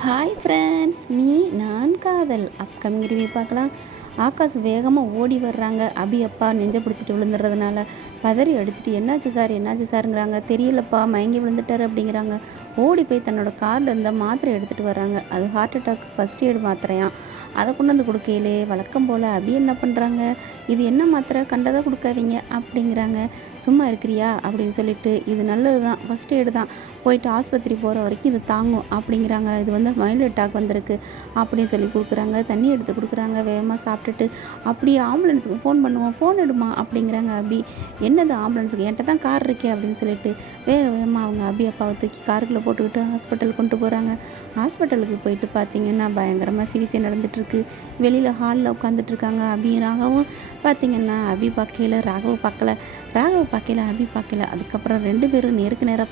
Hi friends, நான் காதல் upcoming review பார்க்கலாம். ஆகாஷ் வேகமாக ஓடி வர்றாங்க. அபி அப்பா நெஞ்சை பிடிச்சிட்டு விழுந்துடுறதுனால பதறி அடிச்சுட்டு என்னாச்சு சாருங்கிறாங்க. தெரியலப்பா, மயங்கி விழுந்துட்டார் அப்படிங்கிறாங்க. ஓடி போய் தன்னோட காரில் இருந்த மாத்திரை எடுத்துகிட்டு வர்றாங்க. அது ஹார்ட் அட்டாக் ஃபஸ்ட் எய்டு மாத்திரையாம். அதை கொண்டு வந்து கொடுக்கையிலே வழக்கம் போல் அபி என்ன பண்ணுறாங்க, இது என்ன மாத்திரை, கண்டதை கொடுக்காதீங்க அப்படிங்கிறாங்க. சும்மா இருக்கிறியா அப்படின்னு சொல்லிட்டு, இது நல்லது தான், ஃபஸ்ட் எய்டு தான், போயிட்டு ஆஸ்பத்திரி போகிற வரைக்கும் இது தாங்கும் அப்படிங்கிறாங்க. இது வந்து மைல்டு அட்டாக் வந்திருக்கு அப்படின்னு சொல்லி கொடுக்குறாங்க. தண்ணி எடுத்து கொடுக்குறாங்க. வேகமாக சாப்பிட்டுட்டு அப்படியே ஆம்புலன்ஸுக்கு ஃபோன் பண்ணுவோம், ஃபோன் எடுமா அப்படிங்கிறாங்க அபி. என்னது ஆம்புலன்ஸுக்கு, என்கிட்ட தான் கார் இருக்கே அப்படின்னு சொல்லிட்டு வேகமாக அவங்க அபி அப்பாவை தூக்கி காருக்குள்ளே போட்டுக்கிட்டு ஹாஸ்பிட்டல் கொண்டு போகிறாங்க. ஹாஸ்பிட்டலுக்கு போயிட்டு பார்த்திங்கன்னா பயங்கரமாக சிகிச்சை நடந்துகிட்ருக்கு. வெளியில் ஹாலில் உட்காந்துட்ருக்காங்க. அபியும் ராகவும் பார்த்திங்கன்னா அபி பார்க்கையில் ராகவ் பார்க்கல, ராகவ் பார்க்கையில் அபி பார்க்கல. அதுக்கப்புறம் 2 பேரும் நேருக்கு நேராக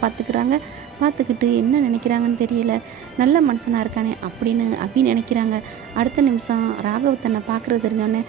பார்த்துக்கிட்டு என்ன நினைக்கிறாங்கன்னு தெரியல. நல்ல மனுஷனாக இருக்கானே அப்படின்னு அபி நினைக்கிறாங்க. அடுத்த நிமிஷம் ராகவ் தன்னை பார்க்குறது தெரிஞ்சோடனே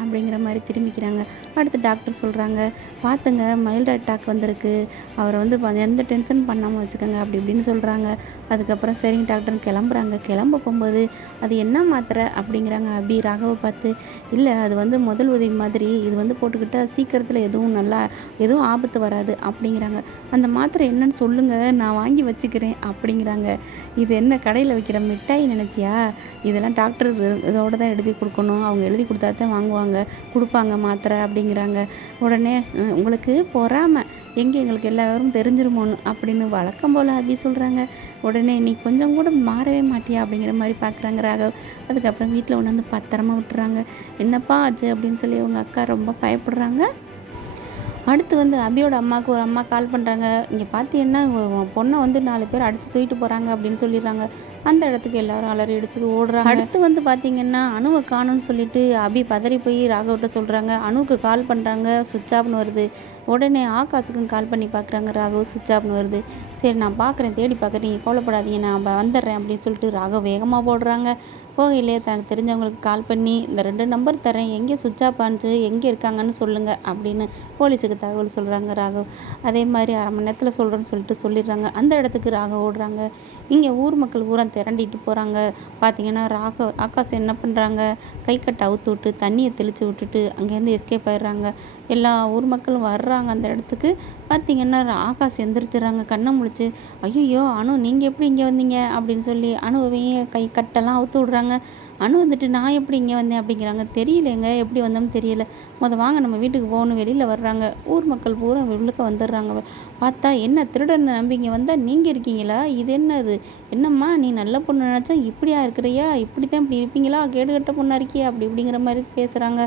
அப்படிங்கிற மாதிரி திரும்பிக்கிறாங்க. அடுத்து டாக்டர் சொல்கிறாங்க, பார்த்துங்க மைல்டு அட்டாக் வந்திருக்கு, அவரை வந்து எந்த டென்ஷன் பண்ணாமல் வச்சுக்கோங்க அப்படி இப்படின்னு சொல்கிறாங்க. அதுக்கப்புறம் சரிங்க டாக்டர்னு கிளம்புறாங்க. கிளம்ப போகும்போது அது என்ன மாத்திரை அப்படிங்கிறாங்க அபி ராகவை பார்த்து. இல்லை, அது வந்து முதல் உதவி மாதிரி, இது வந்து போட்டுக்கிட்டால் சீக்கிரத்தில் எதுவும் ஆபத்து வராது அப்படிங்கிறாங்க. அந்த மாத்திரை என்னன்னு சொல்லுங்கள், நான் வாங்கி வச்சுக்கிறேன் அப்படிங்கிறாங்க. இது என்ன கடையில் வைக்கிற மிட்டாய் நினச்சியா, இதெல்லாம் டாக்டர் இதோட தான் எழுதி கொடுக்கணும், அவங்க எழுதி கொடுத்தா தான் கொடுப்பாங்க மாத்திரை அப்படிங்கிறாங்க. உடனே உங்களுக்கு பொறாமை, எங்களுக்கு எல்லாரும் தெரிஞ்சிருமோன்னு அப்படின்னு வழக்கம் போல் அபி சொல்கிறாங்க. உடனே நீ கொஞ்சம் கூட மாறவே மாட்டியா அப்படிங்கிற மாதிரி பார்க்குறாங்க ராகவ். அதுக்கப்புறம் வீட்டில் ஒன்று வந்து பத்திரமா விட்டுறாங்க. என்னப்பா ஆச்சு அப்படின்னு சொல்லி அவங்க அக்கா ரொம்ப பயப்படுறாங்க. அடுத்து வந்து அபியோட அம்மாவுக்கு ஒரு அம்மா கால் பண்ணுறாங்க. இங்கே பார்த்தீங்கன்னா பொண்ணை வந்து 4 பேர் அடித்து தூக்கிட்டு போகிறாங்க அப்படின்னு சொல்லிடுறாங்க. அந்த இடத்துக்கு எல்லாரும் அலறி அடிச்சுட்டு ஓடுறாங்க. அடுத்து வந்து பார்த்திங்கன்னா அணுவை காணும்னு சொல்லிட்டு அபி பதறி போய் ராகவ்கிட்ட சொல்கிறாங்க. அணுவுக்கு கால் பண்ணுறாங்க, சுவிட்ச் ஆஃப்னு வருது. உடனே ஆகாஷுக்கும் கால் பண்ணி பார்க்குறாங்க. ராகவ் சுவிட்ச் ஆஃப்னு வருது. சரி நான் பார்க்குறேன், தேடி பார்க்குறேன், நீங்கள் கவலைப்படாதீங்க, நான் வந்துடுறேன் அப்படின்னு சொல்லிட்டு ராகவ் வேகமாக போடுறாங்க. போகையிலே தனக்கு தெரிஞ்சவங்களுக்கு கால் பண்ணி இந்த 2 நம்பர் தரேன், எங்கே சுவிட்ச் ஆஃப் ஆனிச்சு, எங்கே இருக்காங்கன்னு சொல்லுங்கள் அப்படின்னு போலீஸுக்கு தகவல் சொல்கிறாங்க ராகவ். அதே மாதிரி 1/2 மணி நேரத்தில் சொல்கிறேன்னு சொல்லிட்டு சொல்லிடுறாங்க. அந்த இடத்துக்கு ராகவ் ஓடுறாங்க. இங்கே ஊர் மக்கள் ஊரா திரண்டிட்டு போகிறாங்க. பார்த்திங்கன்னா ஆகாஷ் என்ன பண்ணுறாங்க, கை கட்டை அவுத்து விட்டு தண்ணியை தெளித்து விட்டுட்டு அங்கேருந்து எஸ்கேப் ஆயிடுறாங்க. எல்லா ஊர் மக்களும் வர்றாங்க அந்த இடத்துக்கு. பார்த்திங்கன்னா ஆகாஷ் எந்திரிச்சிடுறாங்க கண்ணை முழிச்சு. ஐயோ அனு, நீங்கள் எப்படி இங்கே வந்தீங்க அப்படின்னு சொல்லி அணுவையும் கை கட்டெல்லாம் அவுத்து விட்றாங்க. அணு வந்துட்டு நான் எப்படி இங்கே வந்தேன் அப்படிங்கிறாங்க. தெரியலைங்க, எப்படி வந்தோம்னு தெரியல, வாங்க நம்ம வீட்டுக்கு போகணும். வெளியில் வர்றாங்க. ஊர் மக்கள் பூரா உள்ளுக்க வந்துடுறாங்க. பார்த்தா என்ன திருடனை நம்பி இங்கே வந்தால் நீங்கள் இருக்கீங்களா, இது என்னது, என்னம்மா நீ நல்ல பொண்ணு நினச்சா இப்படியா இருக்கிறியா, இப்படி இருப்பீங்களா, கேடுகட்ட பொண்ணாக இருக்கியா அப்படி இப்படிங்கிற மாதிரி பேசுகிறாங்க.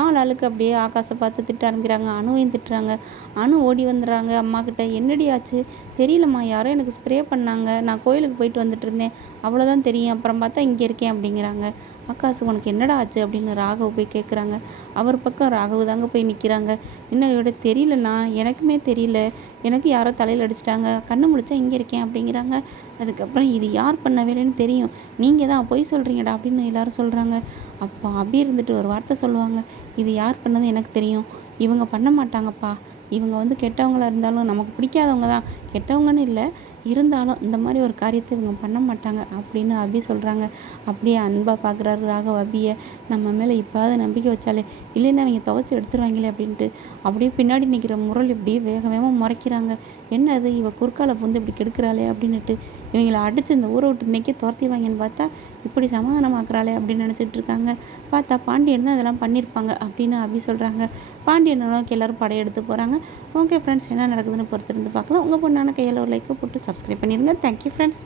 ஆளுக்கு அப்படியே ஆகாஷை பார்த்து திட்ட ஆரம்பிக்கிறாங்க. அணுவையும் திட்டுறாங்க. அணு ஓடி வந்துடுறாங்க அம்மா கிட்ட. என்னடி ஆச்சு, தெரியலம்மா, யாரோ எனக்கு ஸ்ப்ரே பண்ணாங்க, நான் கோயிலுக்கு போயிட்டு வந்துட்டு இருந்தேன், அவ்வளோதான் தெரியும், அப்புறம் பார்த்தா இங்கே இருக்கேன் அப்படிங்கிறாங்க. ஆகாஷ் உனக்கு என்னடா ஆச்சு அப்படின்னு ராகவ் போய் கேட்குறாங்க. அவர் பக்கம் ராகவ் தாங்க போய் நிற்கிறாங்க. என்னையோட தெரியலண்ணா, எனக்குமே தெரியல, எனக்கு யாரோ தலையில் அடிச்சிட்டாங்க, கண்ணு முழிச்சா இங்கே இருக்கேன் அப்படிங்கிறாங்க. அதுக்கப்புறம் இது யார் பண்ண வேலைன்னு தெரியும், நீங்கள் தான் பொய் சொல்கிறீங்கடா அப்படின்னு எல்லாரும் சொல்கிறாங்க. அப்போ அபி இருந்துட்டு ஒரு வார்த்தை சொல்லுவாங்க, இது யார் பண்ணது எனக்கு தெரியும், இவங்க பண்ண மாட்டாங்கப்பா, இவங்க வந்து கெட்டவங்களாக இருந்தாலும் நமக்கு பிடிக்காதவங்க தான், கெட்டவங்கன்னு இல்லை, இருந்தாலும் இந்த மாதிரி ஒரு காரியத்தை இவங்க பண்ண மாட்டாங்க அப்படின்னு அபி சொல்கிறாங்க. அப்படியே அன்பாக பார்க்குறாரு ராகவ் அபியை. நம்ம மேலே இப்போது நம்பிக்கை வச்சாலே, இல்லைன்னா அவங்க துவைச்சி எடுத்துருவாங்களே அப்படின்ட்டு. அப்படியே பின்னாடி நிற்கிற முரளி இப்படியே வேகமாக முறைக்கிறாங்க. என்ன அது, இவ குறுக்கால புந்து இப்படி கெடுக்கிறாளே அப்படின்னுட்டு. இவங்களை அடித்து இந்த ஊரை விட்டு இன்றைக்கே துரத்திடுவாங்கன்னு பார்த்தா இப்படி சமாதானமாக்குறாளே அப்படின்னு நினச்சிட்டு இருக்காங்க. பார்த்தா பாண்டியன் தான் இதெல்லாம் பண்ணியிருப்பாங்க அப்படின்னு அபி சொல்கிறாங்க. பாண்டியனை நோக்கி எல்லோரும் படையெடுத்து போகிறாங்க. ஓகே ஃப்ரெண்ட்ஸ், என்ன நடக்குதுன்னு பொறுத்திருந்து பார்க்கலாம். உங்கள் பொண்ணான கையில் ஒரு லைக்கை போட்டு சப்ஸ்கிரைப் பண்ணிடுங்க. Thank you friends.